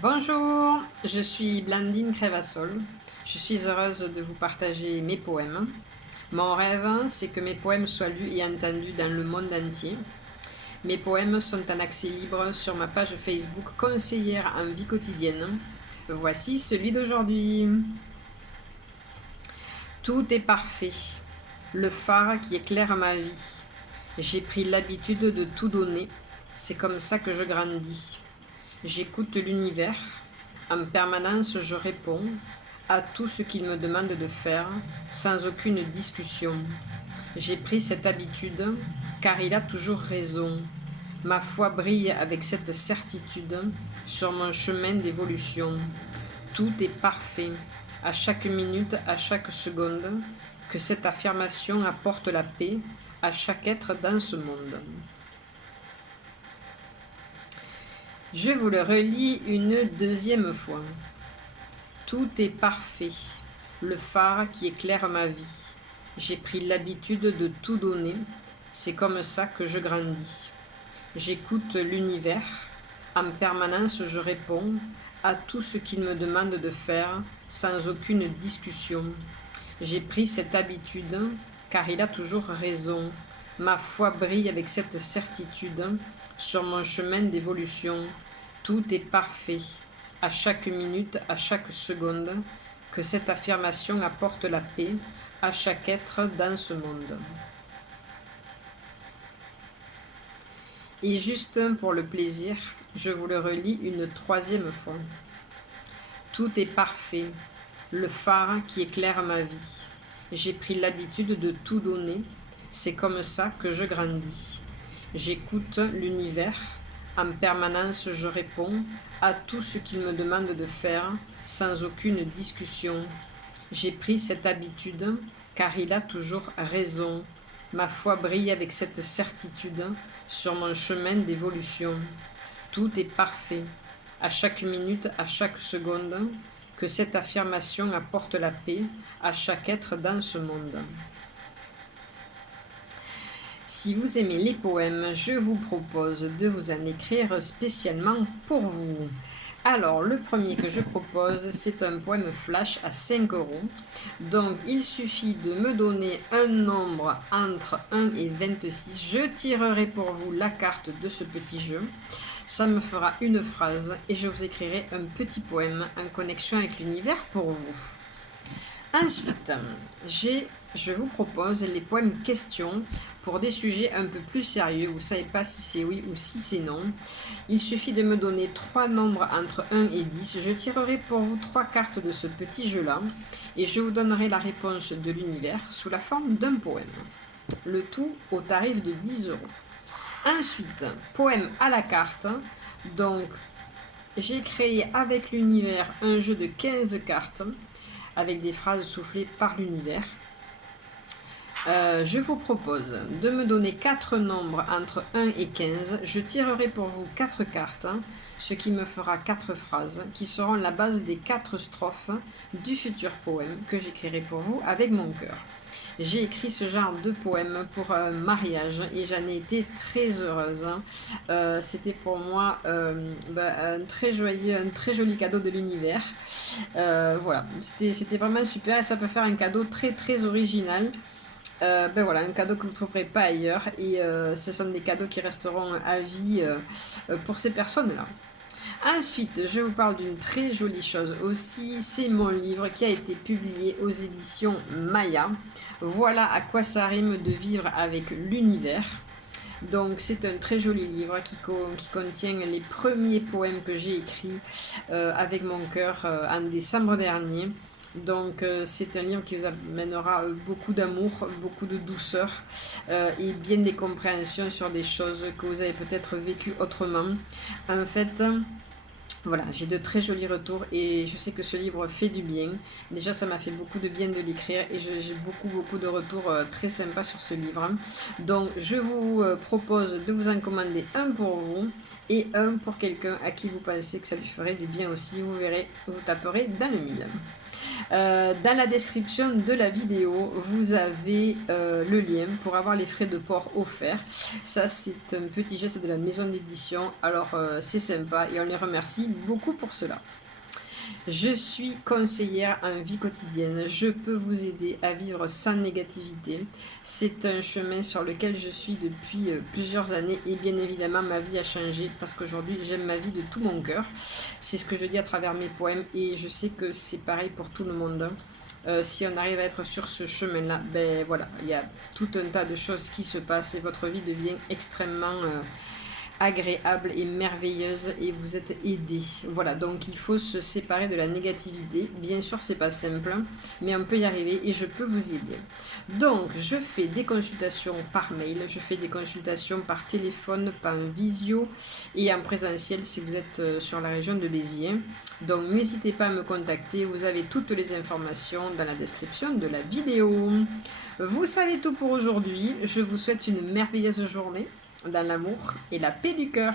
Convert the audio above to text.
Bonjour, je suis Blandine Crèvasol. Je suis heureuse de vous partager mes poèmes. Mon rêve, c'est que mes poèmes soient lus et entendus dans le monde entier. Mes poèmes sont en accès libre sur ma page Facebook Conseillère en vie quotidienne. Voici celui d'aujourd'hui. Tout est parfait, le phare qui éclaire ma vie. J'ai pris l'habitude de tout donner, c'est comme ça que je grandis. J'écoute l'univers, en permanence je réponds à tout ce qu'il me demande de faire, sans aucune discussion. J'ai pris cette habitude, car il a toujours raison. Ma foi brille avec cette certitude sur mon chemin d'évolution. Tout est parfait, à chaque minute, à chaque seconde, que cette affirmation apporte la paix à chaque être dans ce monde. Je vous le relis une deuxième fois. Tout est parfait, le phare qui éclaire ma vie. J'ai pris l'habitude de tout donner, c'est comme ça que je grandis. J'écoute l'univers, en permanence je réponds à tout ce qu'il me demande de faire sans aucune discussion. J'ai pris cette habitude car il a toujours raison. Ma foi brille avec cette certitude sur mon chemin d'évolution. Tout est parfait, à chaque minute, à chaque seconde, que cette affirmation apporte la paix à chaque être dans ce monde. Et juste pour le plaisir, je vous le relis une troisième fois. Tout est parfait, le phare qui éclaire ma vie. J'ai pris l'habitude de tout donner, c'est comme ça que je grandis. J'écoute l'univers, en permanence je réponds à tout ce qu'il me demande de faire sans aucune discussion. J'ai pris cette habitude car il a toujours raison. Ma foi brille avec cette certitude sur mon chemin d'évolution. Tout est parfait, à chaque minute, à chaque seconde, que cette affirmation apporte la paix à chaque être dans ce monde. Si vous aimez les poèmes, je vous propose de vous en écrire spécialement pour vous. Alors, le premier que je propose, c'est un poème flash à 5 euros. Donc, il suffit de me donner un nombre entre 1 et 26. Je tirerai pour vous la carte de ce petit jeu. Ça me fera une phrase et je vous écrirai un petit poème en connexion avec l'univers pour vous. Ensuite, je vous propose les poèmes questions pour des sujets un peu plus sérieux. Vous ne savez pas si c'est oui ou si c'est non. Il suffit de me donner 3 nombres entre 1 et 10. Je tirerai pour vous 3 cartes de ce petit jeu-là et je vous donnerai la réponse de l'univers sous la forme d'un poème. Le tout au tarif de 10 euros. Ensuite, poème à la carte. Donc, j'ai créé avec l'univers un jeu de 15 cartes avec des phrases soufflées par l'univers. Je vous propose de me donner 4 nombres entre 1 et 15. Je tirerai pour vous 4 cartes, ce qui me fera 4 phrases qui seront la base des 4 strophes du futur poème que j'écrirai pour vous avec mon cœur. J'ai écrit ce genre de poème pour un mariage et j'en ai été très heureuse. C'était pour moi un très joli cadeau de l'univers. Voilà, c'était vraiment super et ça peut faire un cadeau très très original. Voilà, un cadeau que vous ne trouverez pas ailleurs et ce sont des cadeaux qui resteront à vie pour ces personnes-là. Ensuite, je vous parle d'une très jolie chose aussi, c'est mon livre qui a été publié aux éditions Maya. Voilà à quoi ça rime de vivre avec l'univers. Donc c'est un très joli livre qui contient les premiers poèmes que j'ai écrits avec mon cœur en décembre dernier. Donc c'est un livre qui vous amènera beaucoup d'amour, beaucoup de douceur et bien des compréhensions sur des choses que vous avez peut-être vécues autrement. En fait, voilà, j'ai de très jolis retours et je sais que ce livre fait du bien. Déjà, ça m'a fait beaucoup de bien de l'écrire et j'ai beaucoup de retours très sympas sur ce livre. Donc, je vous propose de vous en commander un pour vous et un pour quelqu'un à qui vous pensez que ça lui ferait du bien aussi. Vous verrez, vous taperez dans le mille. Dans la description de la vidéo, vous avez le lien pour avoir les frais de port offerts. Ça, c'est un petit geste de la maison d'édition. Alors, c'est sympa et on les remercie beaucoup pour cela. Je suis conseillère en vie quotidienne. Je peux vous aider à vivre sans négativité. C'est un chemin sur lequel je suis depuis plusieurs années et bien évidemment ma vie a changé parce qu'aujourd'hui j'aime ma vie de tout mon cœur. C'est ce que je dis à travers mes poèmes et je sais que c'est pareil pour tout le monde. Si on arrive à être sur ce chemin-là, ben voilà, il y a tout un tas de choses qui se passent et votre vie devient extrêmement agréable et merveilleuse et vous êtes aidé. Voilà, donc il faut se séparer de la négativité. Bien sûr, c'est pas simple, mais on peut y arriver et je peux vous aider. Donc, je fais des consultations par mail, je fais des consultations par téléphone, par visio et en présentiel si vous êtes sur la région de Béziers. Donc, n'hésitez pas à me contacter. Vous avez toutes les informations dans la description de la vidéo. Vous savez tout pour aujourd'hui. Je vous souhaite une merveilleuse journée dans l'amour et la paix du cœur.